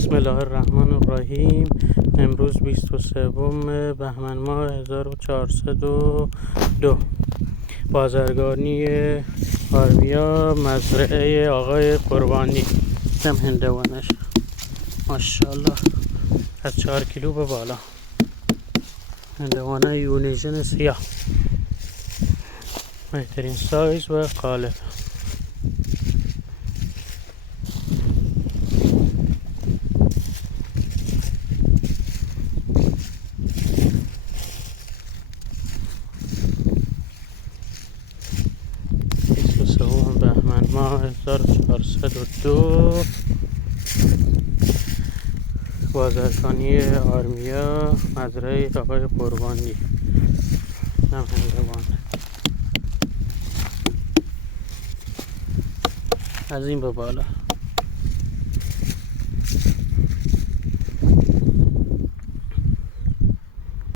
بسم الله الرحمن الرحیم. امروز 23 بهمن ماه 1402. بازرگانی آرمیا، مزرعه آقای قربانی. دم هندوانش ماشاءالله از 4 کیلو به بالا. هندوانه یونیژن سیاه، بهترین سایز و قالب. بهمن ماه 1402. بازرگانی آرمیا، مزرعه آقای قربانی. هم هندوان از این به بالا.